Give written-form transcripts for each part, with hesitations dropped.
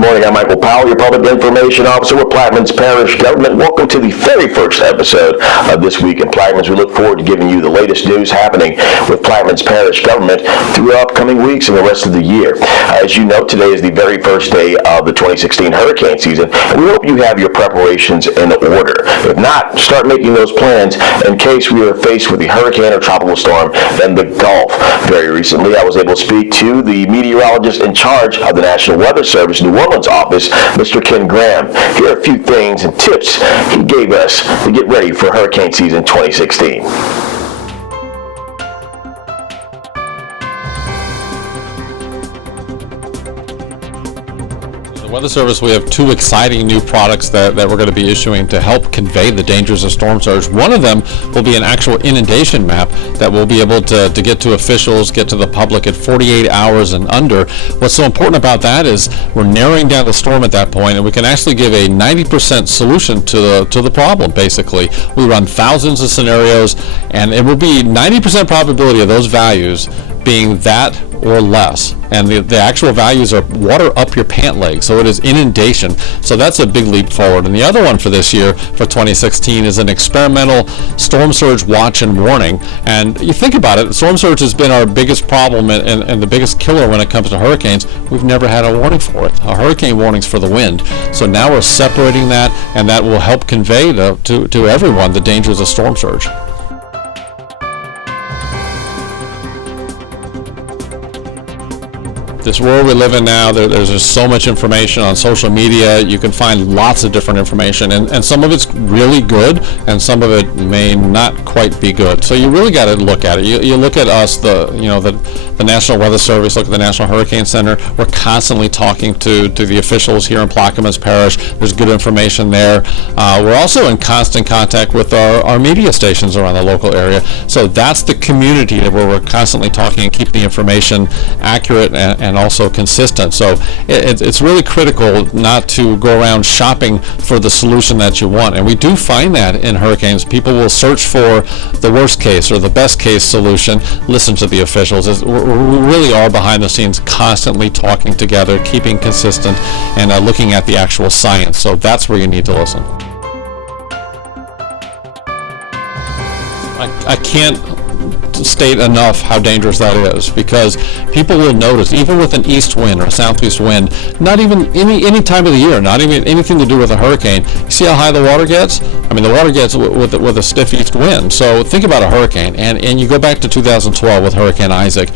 Good morning. I'm Michael Powell, your Public Information Officer with Plaquemines Parish Government. Welcome to the very first episode of This Week in Plaquemines. We look forward to giving you the latest news happening with Plaquemines Parish Government through upcoming weeks and the rest of the year. As you know, today is the very first day of the 2016 hurricane season, and we hope you have your preparations in order. If not, start making those plans in case we are faced with a hurricane or tropical storm in the Gulf. Very recently, I was able to speak to the meteorologist in charge of the National Weather Service New Orleans office, Mr. Ken Graham. Here are a few things and tips he gave us to get ready for hurricane season 2016. Weather Service, we have two exciting new products that we're going to be issuing to help convey the dangers of storm surge. One of them will be an actual inundation map that we'll be able to get to officials, get to the public at 48 hours and under. What's so important about that is we're narrowing down the storm at that point, and we can actually give a 90% solution to the problem, basically. We run thousands of scenarios, and it will be 90% probability of those values being that or less. And the actual values are water up your pant leg, so it is inundation. So that's a big leap forward. And the other one for this year, for 2016, is an experimental storm surge watch and warning. And you think about it, storm surge has been our biggest problem and the biggest killer when it comes to hurricanes. We've never had a warning for it. A hurricane warning's for the wind. So now we're separating that, and that will help convey to everyone the dangers of storm surge. This world we live in now, there's just so much information on social media. You can find lots of different information, and some of it's really good, and some of it may not quite be good. So you really got to look at it. You look at us, the National Weather Service, look at the National Hurricane Center. We're constantly talking to the officials here in Plaquemines Parish. There's good information there. We're also in constant contact with our media stations around the local area. So that's the community where we're constantly talking and keep the information accurate and also consistent. So it's really critical not to go around shopping for the solution that you want. And we do find that in hurricanes. People will search for the worst case or the best case solution. Listen to the officials. We really are behind the scenes constantly talking together, keeping consistent, and looking at the actual science. So that's where you need to listen. I can't state enough how dangerous that is, because people will notice, even with an east wind or a southeast wind, not even any time of the year, not even anything to do with a hurricane. You see how high the water gets? I mean, the water gets with a stiff east wind. So think about a hurricane, and you go back to 2012 with Hurricane Isaac.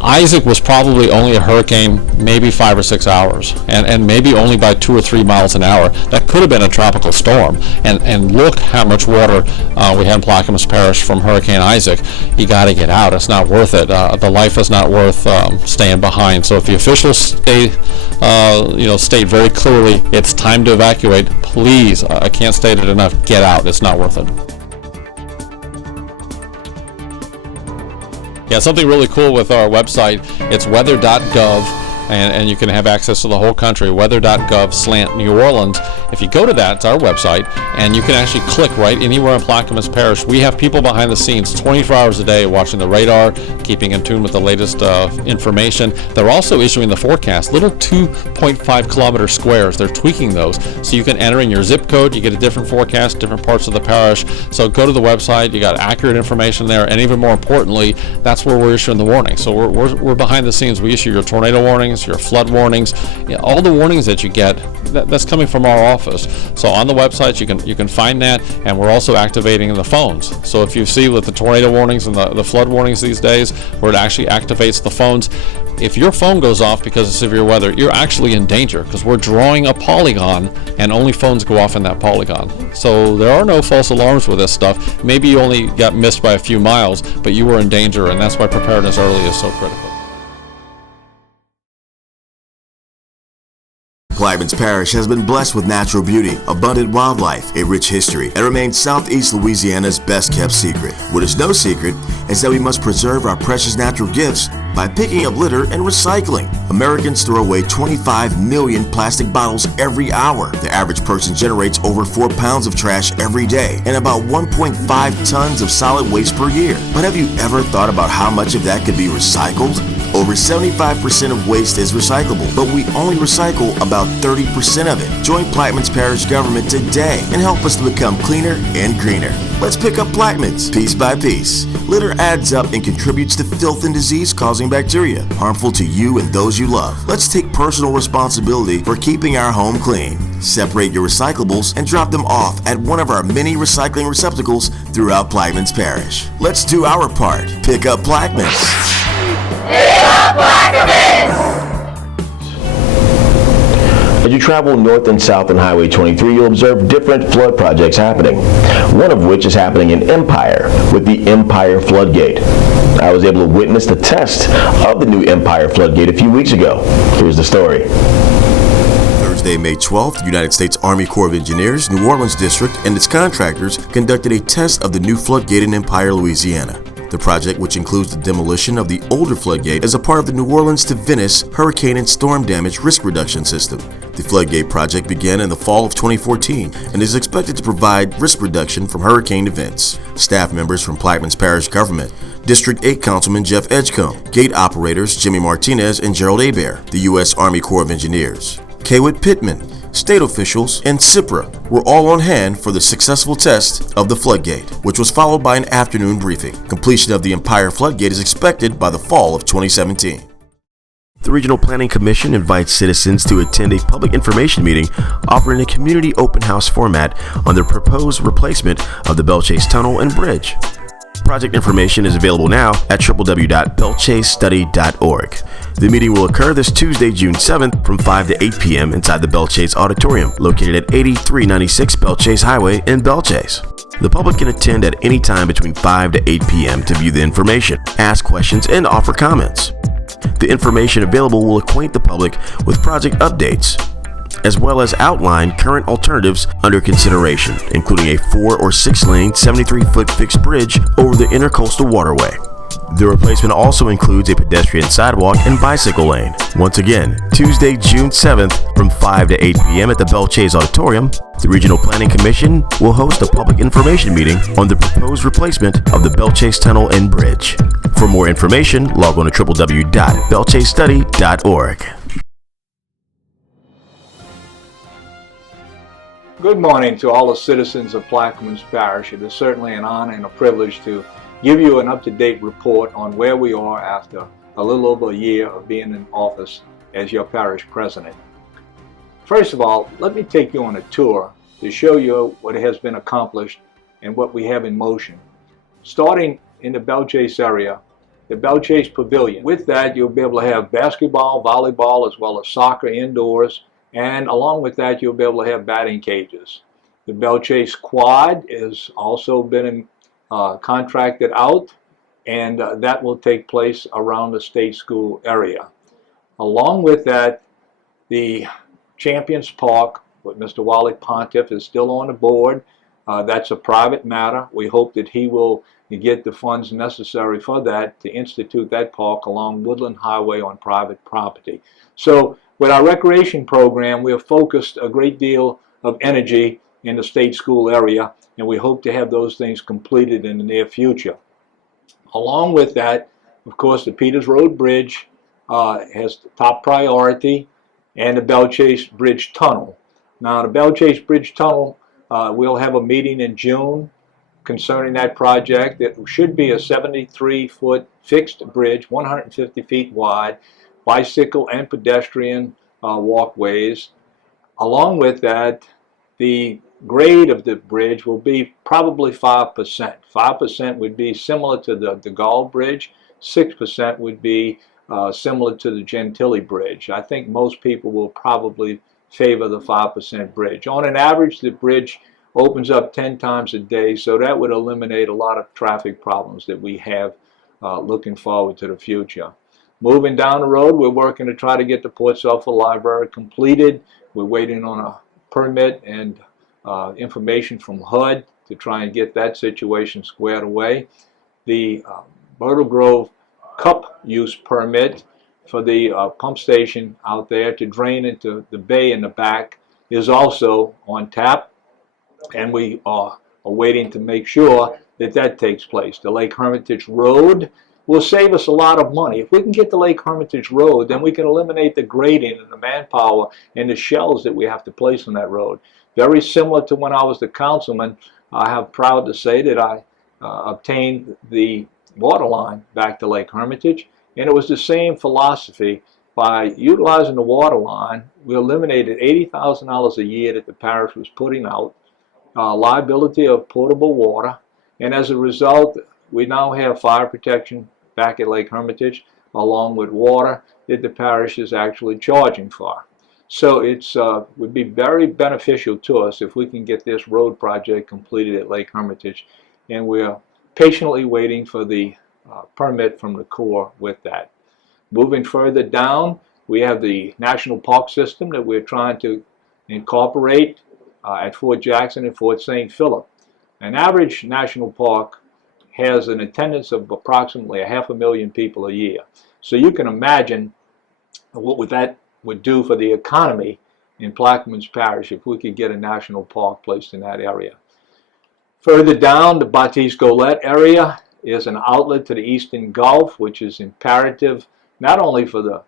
Isaac was probably only a hurricane maybe 5 or 6 hours, and maybe only by 2 or 3 miles an hour. That could have been a tropical storm. And look how much water we had in Plaquemines Parish from Hurricane Isaac. You got to get out. It's not worth it. The life is not worth staying behind. So if the officials state very clearly it's time to evacuate, please, I can't state it enough, get out. It's not worth it. Yeah, something really cool with our website, it's weather.gov, and you can have access to the whole country, weather.gov/New Orleans. If you go to that, it's our website, and you can actually click right anywhere in Plaquemines Parish. We have people behind the scenes 24 hours a day watching the radar, keeping in tune with the latest information. They're also issuing the forecast, little 2.5 kilometer squares. They're tweaking those. So you can enter in your zip code, you get a different forecast, different parts of the parish. So go to the website, you got accurate information there, and even more importantly, that's where we're issuing the warnings. So we're behind the scenes. We issue your tornado warnings, your flood warnings, all the warnings that you get, that's coming from our office. So on the website you can find that, and we're also activating the phones. So if you see with the tornado warnings and the flood warnings these days, where it actually activates the phones, if your phone goes off because of severe weather, you're actually in danger, because we're drawing a polygon, and only phones go off in that polygon. So there are no false alarms with this stuff. Maybe you only got missed by a few miles, but you were in danger, and that's why preparedness early is so critical. Plaquemines Parish has been blessed with natural beauty, abundant wildlife, a rich history, and remains Southeast Louisiana's best-kept secret. What is no secret is that we must preserve our precious natural gifts by picking up litter and recycling. Americans throw away 25 million plastic bottles every hour. The average person generates over 4 pounds of trash every day and about 1.5 tons of solid waste per year. But have you ever thought about how much of that could be recycled? Over 75% of waste is recyclable, but we only recycle about 30% of it. Join Plaquemines Parish government today and help us to become cleaner and greener. Let's pick up Plaquemines piece by piece. Litter adds up and contributes to filth and disease-causing bacteria, harmful to you and those you love. Let's take personal responsibility for keeping our home clean. Separate your recyclables and drop them off at one of our many recycling receptacles throughout Plaquemines Parish. Let's do our part. Pick up Plaquemines. Pick up Plaquemines! As you travel north and south on Highway 23, you'll observe different flood projects happening, one of which is happening in Empire with the Empire Floodgate. I was able to witness the test of the new Empire Floodgate a few weeks ago. Here's the story. Thursday, May 12th, United States Army Corps of Engineers, New Orleans District, and its contractors conducted a test of the new floodgate in Empire, Louisiana. The project, which includes the demolition of the older floodgate, is a part of the New Orleans to Venice Hurricane and Storm Damage Risk Reduction System. The floodgate project began in the fall of 2014 and is expected to provide risk reduction from hurricane events. Staff members from Plaquemines Parish Government, District 8 Councilman Jeff Edgecombe, gate operators Jimmy Martinez and Gerald Hebert, the U.S. Army Corps of Engineers, Kaywood Pittman, state officials, and CIPRA were all on hand for the successful test of the floodgate, which was followed by an afternoon briefing. Completion of the Empire Floodgate is expected by the fall of 2017. The Regional Planning Commission invites citizens to attend a public information meeting offering a community open house format on the proposed replacement of the Belle Chase Tunnel and Bridge. Project information is available now at www.belchasestudy.org. The meeting will occur this Tuesday, June 7th from 5 to 8 p.m. inside the Belle Chase Auditorium, located at 8396 Belle Chase Highway in Belle Chase. The public can attend at any time between 5 to 8 p.m. to view the information, ask questions, and offer comments. The information available will acquaint the public with project updates, as well as outline current alternatives under consideration, including a 4 or 6 lane 73-foot fixed bridge over the Intercoastal Waterway. The replacement also includes a pedestrian sidewalk and bicycle lane. Once again, Tuesday, June 7th from 5 to 8 p.m. at the Belle Chase Auditorium, the Regional Planning Commission will host a public information meeting on the proposed replacement of the Belle Chase Tunnel and Bridge. For more information, log on to www.belchasestudy.org. Good morning to all the citizens of Plaquemines Parish. It is certainly an honor and a privilege to give you an up-to-date report on where we are after a little over a year of being in office as your parish president. First of all, let me take you on a tour to show you what has been accomplished and what we have in motion. Starting in the Belle Chase area, the Belle Chase Pavilion. With that, you'll be able to have basketball, volleyball, as well as soccer indoors, and along with that, you'll be able to have batting cages. The Belle Chase Quad has also been contracted out, and that will take place around the state school area. Along with that, the Champions Park with Mr. Wally Pontiff is still on the board. That's a private matter. We hope that he will get the funds necessary for that to institute that park along Woodland Highway on private property. So with our recreation program, we have focused a great deal of energy in the state school area, and we hope to have those things completed in the near future. Along with that, of course, the Peters Road Bridge has top priority, and the Belle Chase Bridge Tunnel. Now, the Belle Chase Bridge Tunnel, we'll have a meeting in June concerning that project. It should be a 73-foot fixed bridge, 150 feet wide, bicycle and pedestrian walkways. Along with that, the grade of the bridge will be probably 5%. 5% would be similar to the Gall Bridge. 6% would be similar to the Gentilly Bridge. I think most people will probably favor the 5% bridge. On an average, the bridge opens up 10 times a day, so that would eliminate a lot of traffic problems that we have looking forward to the future. Moving down the road, we're working to try to get the Port Suffolk Library completed. We're waiting on a permit and information from HUD to try and get that situation squared away. The Myrtle Grove Cup use permit for the pump station out there to drain into the bay in the back is also on tap, and we are waiting to make sure that that takes place. The Lake Hermitage Road will save us a lot of money. If we can get the Lake Hermitage Road, then we can eliminate the grading and the manpower and the shells that we have to place on that road. Very similar to when I was the councilman. I am proud to say that I obtained the water line back to Lake Hermitage, and it was the same philosophy. By utilizing the water line, we eliminated $80,000 a year that the parish was putting out, liability of potable water, and as a result, we now have fire protection back at Lake Hermitage, along with water that the parish is actually charging for. So it would be very beneficial to us if we can get this road project completed at Lake Hermitage, and we're patiently waiting for the permit from the Corps with that. Moving further down, we have the National Park System that we're trying to incorporate at Fort Jackson and Fort St. Philip. An average national park has an attendance of approximately 500,000 people a year. So you can imagine what that would do for the economy in Plaquemines Parish if we could get a national park placed in that area. Further down, the Baptiste-Golette area is an outlet to the Eastern Gulf, which is imperative not only for the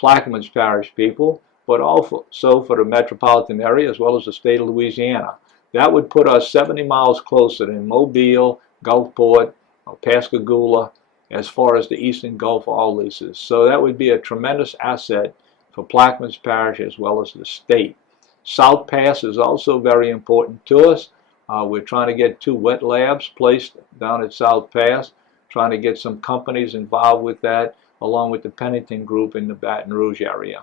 Plaquemines Parish people, but also for the metropolitan area as well as the state of Louisiana. That would put us 70 miles closer than Mobile, Gulfport, or Pascagoula, as far as the Eastern Gulf oil leases. So that would be a tremendous asset for Plaquemines Parish as well as the state. South Pass is also very important to us. We're trying to get 2 wet labs placed down at South Pass, trying to get some companies involved with that, along with the Pennington Group in the Baton Rouge area.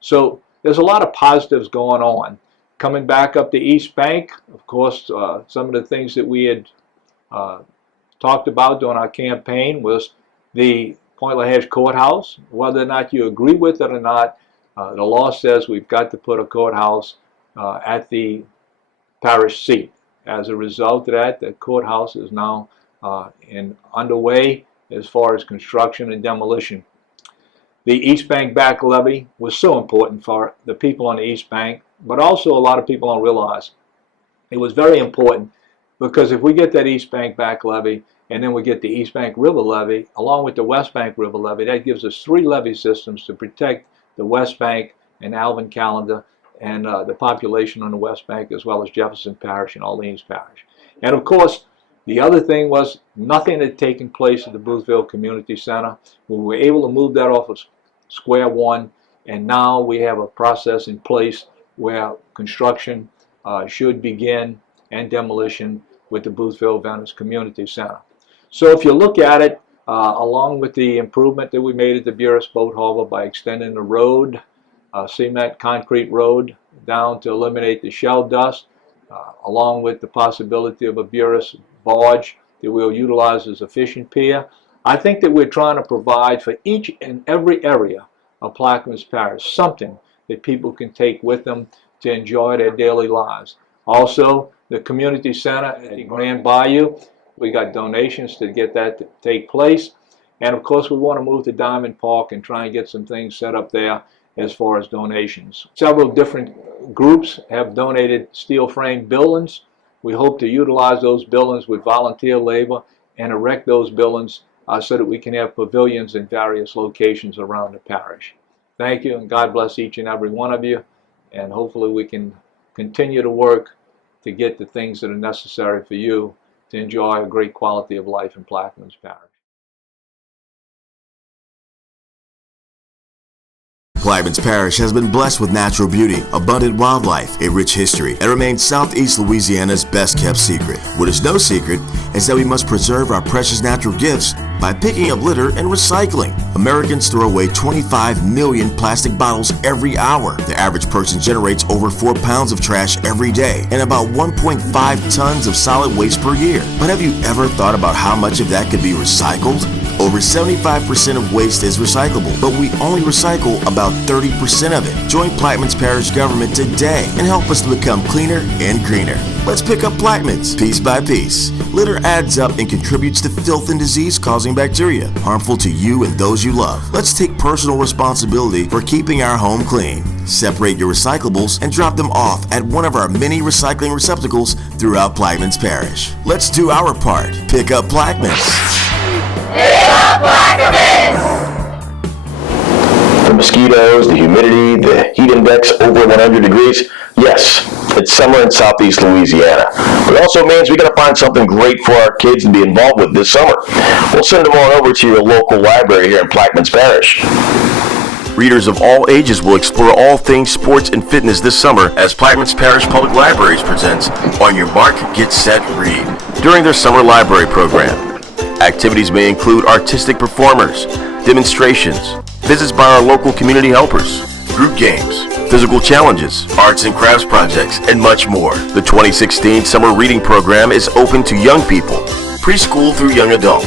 So there's a lot of positives going on. Coming back up the East Bank, of course, some of the things that we had talked about during our campaign was the Point LaHaye Courthouse. Whether or not you agree with it or not, the law says we've got to put a courthouse at the parish seat. As a result of that, the courthouse is now underway as far as construction and demolition. The East Bank back levee was so important for the people on the East Bank, but also a lot of people don't realize it was very important, because if we get that East Bank back levee and then we get the East Bank River levee along with the West Bank River levee, that gives us 3 levee systems to protect the West Bank and Alvin Callender and the population on the West Bank, as well as Jefferson Parish and Orleans Parish. And of course, the other thing was nothing had taken place at the Boothville Community Center. We were able to move that off of square one, and now we have a process in place where construction should begin and demolition with the Boothville Venice Community Center. So if you look at it, along with the improvement that we made at the Buras Boat Harbor by extending the road, cement concrete road down to eliminate the shell dust, along with the possibility of a Buras barge that we'll utilize as a fishing pier, I think that we're trying to provide for each and every area of Plaquemines Parish something that people can take with them to enjoy their daily lives. Also, the community center at the Grand Bayou, we got donations to get that to take place. And of course, we want to move to Diamond Park and try and get some things set up there as far as donations. Several different groups have donated steel frame buildings. We hope to utilize those buildings with volunteer labor and erect those buildings so that we can have pavilions in various locations around the parish. Thank you, and God bless each and every one of you, and hopefully we can continue to work to get the things that are necessary for you to enjoy a great quality of life in Plaquemines Parish. Plaquemines Parish has been blessed with natural beauty, abundant wildlife, a rich history, and remains Southeast Louisiana's best-kept secret. What is no secret is that we must preserve our precious natural gifts by picking up litter and recycling. Americans throw away 25 million plastic bottles every hour. The average person generates over 4 pounds of trash every day and about 1.5 tons of solid waste per year. But have you ever thought about how much of that could be recycled? Over 75% of waste is recyclable, but we only recycle about 30% of it. Join Plaquemines Parish government today and help us to become cleaner and greener. Let's pick up Plaquemines piece by piece. Litter adds up and contributes to filth and disease-causing bacteria, harmful to you and those you love. Let's take personal responsibility for keeping our home clean. Separate your recyclables and drop them off at one of our many recycling receptacles throughout Plaquemines Parish. Let's do our part. Pick up Plaquemines. Hail Plaquemines! The mosquitoes, the humidity, the heat index over 100 degrees. Yes, it's summer in southeast Louisiana. But it also means we got to find something great for our kids to be involved with this summer. We'll send them on over to your local library here in Plaquemines Parish. Readers of all ages will explore all things sports and fitness this summer as Plaquemines Parish Public Libraries presents On Your Mark, Get Set, Read during their summer library program. Activities may include artistic performers, demonstrations, visits by our local community helpers, group games, physical challenges, arts and crafts projects, and much more. The 2016 summer reading program is open to young people, preschool through young adult,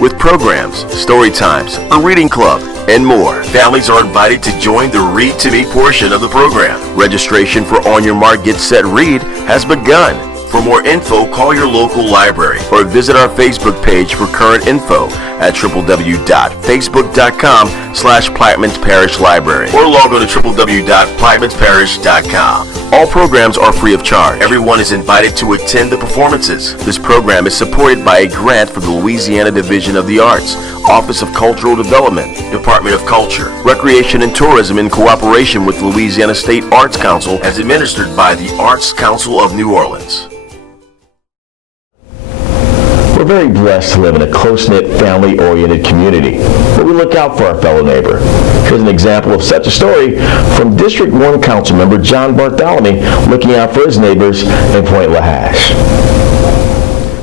with programs, story times, a reading club, and more. Families are invited to join the Read to Me portion of the program. Registration for On Your Mark, Get Set, Read has begun. For more info, call your local library or visit our Facebook page for current info at www.facebook.com/Plaquemines Parish Library or log on to www.plaqueminesparish.com. All programs are free of charge. Everyone is invited to attend the performances. This program is supported by a grant from the Louisiana Division of the Arts, Office of Cultural Development, Department of Culture, Recreation and Tourism in cooperation with the Louisiana State Arts Council as administered by the Arts Council of New Orleans. We're very blessed to live in a close-knit, family-oriented community where we look out for our fellow neighbor. Here's an example of such a story from District 1 Councilmember John Bartholomew looking out for his neighbors in Point LaHash.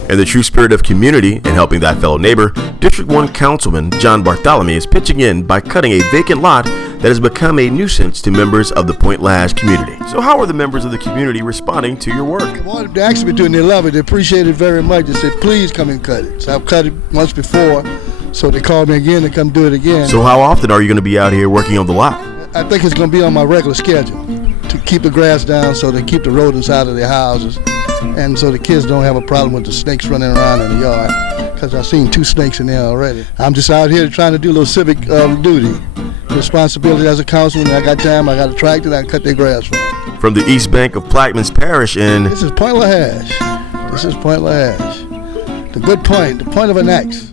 In the true spirit of community and helping thy fellow neighbor, District 1 Councilman John Bartholomew is pitching in by cutting a vacant lot that has become a nuisance to members of the Point LaHash community. So how are the members of the community responding to your work? Well, they asked me to and they love it. They appreciate it very much. They said, please come and cut it. So I've cut it once before, so they called me again to come do it again. So how often are you going to be out here working on the lot? I think it's going to be on my regular schedule to keep the grass down so they keep the rodents out of their houses and so the kids don't have a problem with the snakes running around in the yard, because I've seen 2 snakes in there already. I'm just out here trying to do a little civic duty, responsibility as a councilman. I got time, I got a tractor, and I can cut their grass for them. From the east bank of Plaquemines Parish in... This is Point LaHash. This is Point LaHash. The good point, the point of an X.